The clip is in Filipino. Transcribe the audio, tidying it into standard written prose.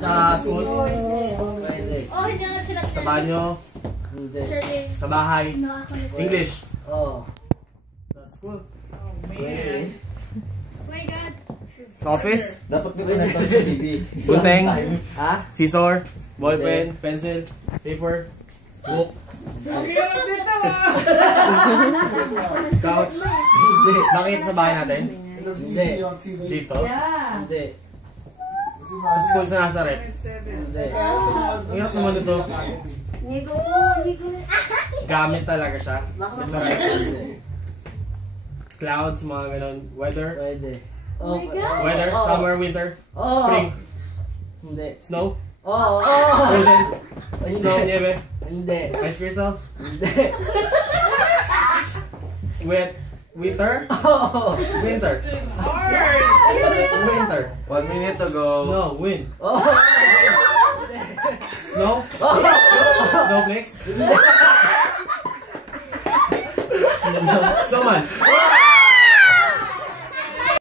Sa school? Pwede. Oh, hindi nga sila. Sa banyo? Hindi. Sa bahay? English? Oo. Sa school? Pwede. Oh my God. Sa office? Dapat may panatang sa TV. Gunting? Ha? Scissor? Ballpen? Pencil? Paper? Book? Couch? Bakit sa bahay natin? Hindi. Dito? Hindi. Sa school sa Nazareth? Hindi. Ang hirap naman ito. Gamit talaga siya. Hindi. Clouds, mga ganon. Weather? Pwede. Oh my God. Weather? Oo. Summer, winter? Oo. Spring? Hindi. Snow? Oo. Frozen? Hindi. Snow, nieve? Hindi. Ice crystals? Hindi. Winter? Oo. Winter? Winter? 1 minute to go. Snow, wind? Oo. Snow? Snowflakes? Snowman?